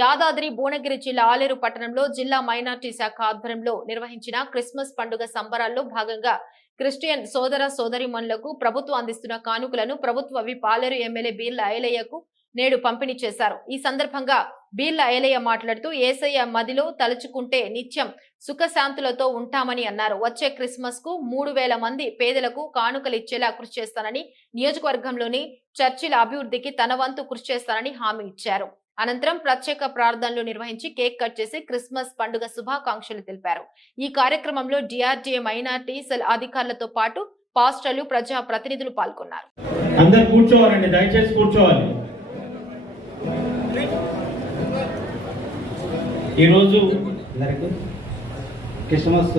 యాదాద్రి భువనగిరి జిల్లా ఆలేరు పట్టణంలో జిల్లా మైనార్టీ శాఖ ఆధ్వర్యంలో నిర్వహించిన క్రిస్మస్ పండుగ సంబరాల్లో భాగంగా క్రిస్టియన్ సోదర సోదరీమణులకు ప్రభుత్వం అందిస్తున్న కానుకలను ప్రభుత్వ విప్ ఆలేరు ఎమ్మెల్యే బీర్ల ఐలయ్యకు నేడు పంపిణీ చేశారు. ఈ సందర్భంగా బీర్ల ఐలయ్య మాట్లాడుతూ యేసయ్య మదిలో తలుచుకుంటే నిత్యం సుఖశాంతులతో ఉంటామని అన్నారు. వచ్చే క్రిస్మస్ కు 3000 మంది పేదలకు కానుకలు ఇచ్చేలా కృషి చేస్తానని, నియోజకవర్గంలోని చర్చిల అభివృద్ధికి తన వంతు కృషి చేస్తానని హామీ ఇచ్చారు. అనంతరం ప్రత్యేక ప్రార్థనలు నిర్వహించి కేక్ కట్ చేసి క్రిస్మస్ పండుగ శుభాకాంక్షలు తెలిపారు. ఈ కార్యక్రమంలో డిఆర్డీఏ మైనార్టీ సెల్ అధికారులతో పాటు పాస్టర్లు, ప్రజా ప్రతినిధులు పాల్గొన్నారు. అందరూ కూర్చోవాలండి, దయచేసి కూర్చోవాలి. ఈరోజు అందరికీ క్రిస్మస్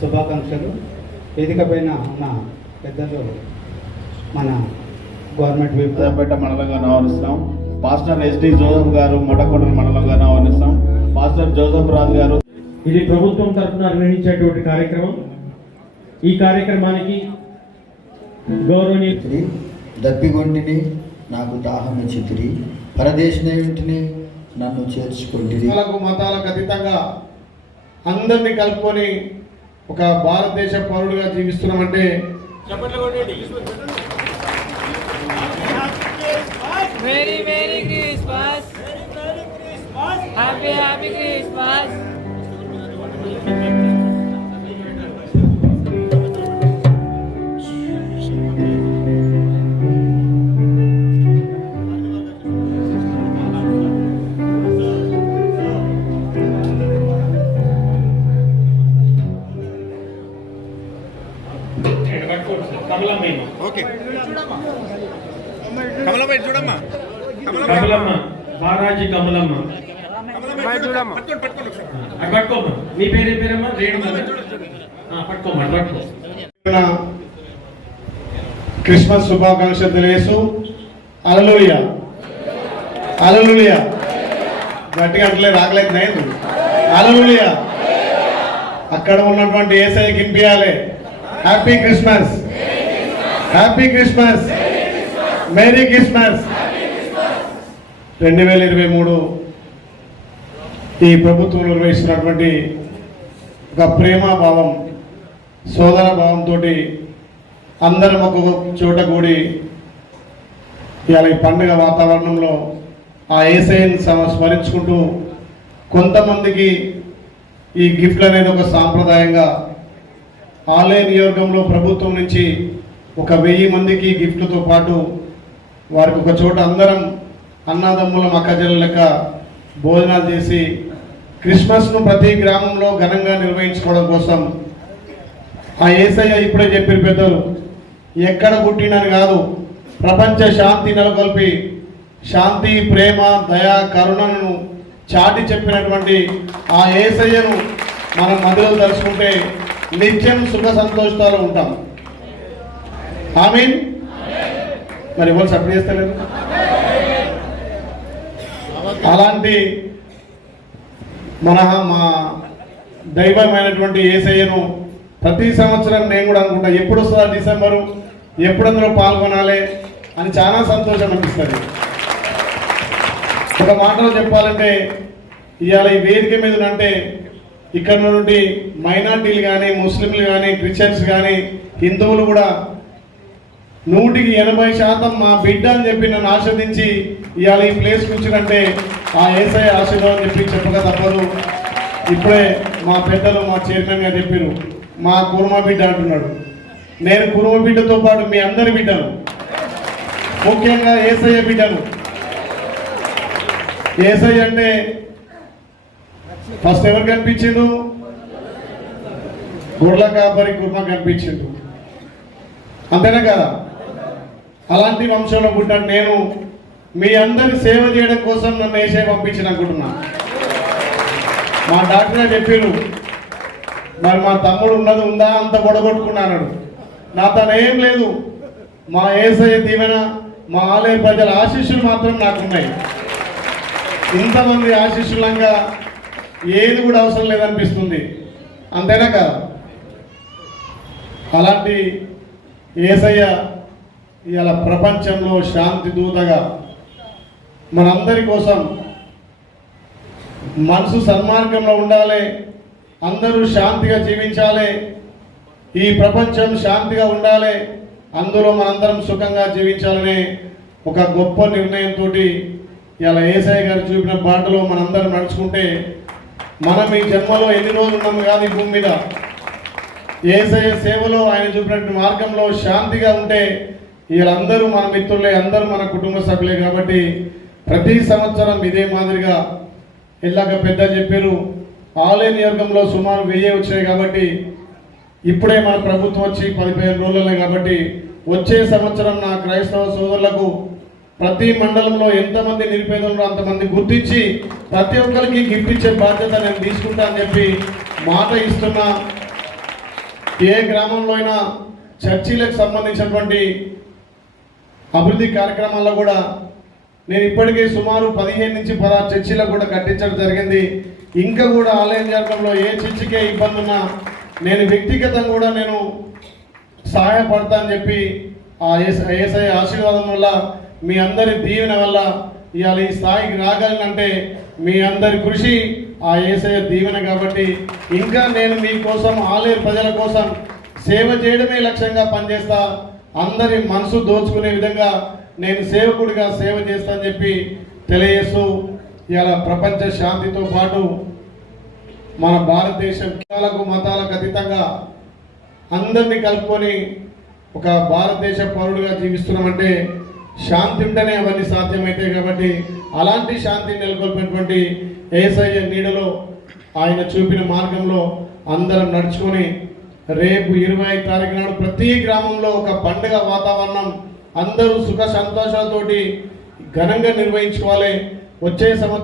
శుభాకాంక్షలు. వేదిక పైన ఉన్న పెద్దలు మన గవర్నమెంట్ విపేట మండలంగా ఆహ్వానిస్తాం. పాస్టర్ ఎస్డి జోసఫ్ గారు మొడకొండల మండలంగా ఆహ్వానిస్తాం. పాస్టర్ జోసఫ్ రాజు గారు. ఇది ప్రభుత్వం తరఫున నిర్వహించేటువంటి కార్యక్రమం. ఈ కార్యక్రమానికి గౌరవనీయ దప్పిగొండిని నాకు దాహం ఇచ్చితిరి, పరదేశిని నన్ను చేర్చుకుంటుంది. మతాలకు అతీతంగా అందరినీ కలుపుకొని ఒక భారతదేశ పౌరుడిగా జీవిస్తున్నామంటే Merry Christmas. Happy Christmas. Kamalamma, బారాజీ Kamalamma, పట్టుకోమ్మా. నీ పేరేమ్మా? పట్టుకోమ్మా. క్రిస్మస్ శుభాకాంక్షలు తెలియజేస్తూ హల్లెలూయా హల్లెలూయా గట్టిగా అంటలే, రాగలేదు నేను. హల్లెలూయా. అక్కడ ఉన్నటువంటి యేసయ్యకి వినిపించాలి. Happy Christmas, happy Christmas, merry Christmas. 2023 ఈ ప్రభుత్వం నిర్వహిస్తున్నటువంటి ఒక ప్రేమాభావం, సోదర భావంతో అందరం ఒక చోట కూడి ఇవాళ ఈ పండుగ వాతావరణంలో ఆ యేసయ్యను స్మరించుకుంటూ కొంతమందికి ఈ గిఫ్ట్లు అనేది ఒక సాంప్రదాయంగా ఆలయ నియోజకంలో ప్రభుత్వం నుంచి ఒక 1000 మందికి గిఫ్ట్లతో పాటు వారికి ఒక చోట అందరం అన్నదమ్ముల మక్కజల్ల లెక్క భోజనాలు చేసి క్రిస్మస్ను ప్రతి గ్రామంలో ఘనంగా నిర్వహించుకోవడం కోసం ఆ యేసయ్య ఇప్పుడే చెప్పిన పెద్దలు ఎక్కడ పుట్టినని కాదు, ప్రపంచ శాంతి నెలకొల్పి శాంతి, ప్రేమ, దయ, కరుణను చాటి చెప్పినటువంటి ఆ యేసయ్యను మనం మదిలో తలుచుకుంటే నిత్యం సుఖ సంతోషాలు ఉంటాం. ఆమీన్. మరి ఎవరు సపోర్ట్ చేస్తలేదు? అలాంటి మా దైవమైనటువంటి యేసయ్యను ప్రతి సంవత్సరం నేను కూడా అనుకుంటా, ఎప్పుడు వస్తుందా డిసెంబరు, ఎప్పుడు అందులో పాల్గొనాలి అని చాలా సంతోషం అనిపిస్తుంది. ఒక మాటలో చెప్పాలంటే ఇవాళ ఈ వేదిక మీద అంటే ఇక్కడ నుండి మైనార్టీలు కానీ, ముస్లింలు కానీ, క్రిస్టియన్స్ కానీ, హిందువులు కూడా 100% మా బిడ్డ అని చెప్పి నన్ను ఆస్వాదించి ఇవాళ ఈ ప్లేస్ కూర్చుంటే ఆ యేసయ్య ఆశీర్వాదం చెప్పి చెప్పక తప్పదు. ఇప్పుడే మా పెద్దలు, మా చైర్మన్ గారు చెప్పారు, మా కుర్మ బిడ్డ అంటున్నాడు. నేను కుర్మ బిడ్డతో పాటు మీ అందరి బిడ్డను, ముఖ్యంగా యేసయ్య బిడ్డను. యేసయ్య అంటే ఫస్ట్ ఎవరు కనిపించిండు? గుర్ల కాపరి కుర్మ కనిపించిండు, అంతేనా కదా? అలాంటి వంశంలో పుట్టాను నేను. మీ అందరి సేవ చేయడం కోసం నన్ను యేసయ్య పంపించిన అనుకుంటున్నా. మా డాక్టర్ చెప్పారు, మరి మా తమ్ముడు ఉన్నది ఉందా అంత పొడగొట్టుకున్నాడు. నా తన ఏం లేదు, మా యేసయ్య దీవెన, మా ఆలయ ప్రజల ఆశీస్సులు మాత్రం నాకున్నాయి. ఇంతమంది ఆశీస్సులంగా ఏది కూడా అవసరం లేదనిపిస్తుంది, అంతేనా కదా? అలాంటి యేసయ్య ఇవాళ ప్రపంచంలో శాంతి దూతగా మనందరి కోసం మనసు సన్మార్గంలో ఉండాలి, అందరూ శాంతిగా జీవించాలి, ఈ ప్రపంచం శాంతిగా ఉండాలి, అందులో మనందరం సుఖంగా జీవించాలనే ఒక గొప్ప నిర్ణయంతో ఇలా యేసయ్య గారు చూపిన బాటలో మనందరం నడుచుకుంటే మనం ఈ జన్మలో ఎన్ని రోజులు ఉన్నాము కాదు ఈ భూమి మీద, యేసయ్య సేవలో ఆయన చూపినటువంటి మార్గంలో శాంతిగా ఉంటే వీళ్ళందరూ మన మిత్రులే, అందరూ మన కుటుంబ సభ్యులే. కాబట్టి ప్రతి సంవత్సరం ఇదే మాదిరిగా ఇలాగ పెద్ద చెప్పారు, ఆలయ నియోజకంలో సుమారు 1000 వచ్చాయి. కాబట్టి ఇప్పుడే మన ప్రభుత్వం వచ్చి 15 రోజులే. కాబట్టి వచ్చే సంవత్సరం నా క్రైస్తవ సోదరులకు ప్రతి మండలంలో ఎంతమంది నిరుపేదలు అంతమంది గుర్తించి ప్రతి ఒక్కరికి గిఫ్ట్ ఇచ్చే బాధ్యత నేను తీసుకుంటా అని చెప్పి మాట ఇస్తున్నా. ఏ గ్రామంలో అయినా చర్చిలకు సంబంధించినటువంటి అభివృద్ధి కార్యక్రమాల్లో కూడా నేను ఇప్పటికే సుమారు 15 నుంచి 16 చర్చిలకు కూడా కట్టించడం జరిగింది. ఇంకా కూడా ఆలయ నియోజకంలో ఏ చర్చికే ఇబ్బంది ఉన్నా నేను వ్యక్తిగతంగా కూడా నేను సహాయపడతా అని చెప్పి ఆ యేసయ్య ఆశీర్వాదం వల్ల, మీ అందరి దీవెన వల్ల ఇవాళ ఈ స్థాయికి రాగలనంటే మీ అందరి కృషి ఆ యేసయ్య దీవెన. కాబట్టి ఇంకా నేను మీకోసం, ఆలయ ప్రజల కోసం సేవ చేయడమే లక్ష్యంగా పనిచేస్తా. అందరి మనసు దోచుకునే విధంగా నేను సేవకుడిగా సేవ చేస్తానని చెప్పి తెలియజేస్తూ, ఇవాళ ప్రపంచ శాంతితో పాటు మన భారతదేశం కులాలకు మతాలకు అతీతంగా అందరినీ కలుపుకొని ఒక భారతదేశ పౌరుడిగా జీవిస్తున్నామంటే శాంతి ఉంటేనే అవన్నీ సాధ్యమవుతాయి. కాబట్టి అలాంటి శాంతిని నెలకొల్పినటువంటి యేసయ్య నీడలో ఆయన చూపిన మార్గంలో అందరం నడుచుకొని రేపు 25 తారీఖు నాడు ప్రతి గ్రామంలో ఒక పండుగ వాతావరణం, అందరూ సుఖ సంతోషాలతోటి ఘనంగా నిర్వహించుకోవాలి. వచ్చే సంవత్సరం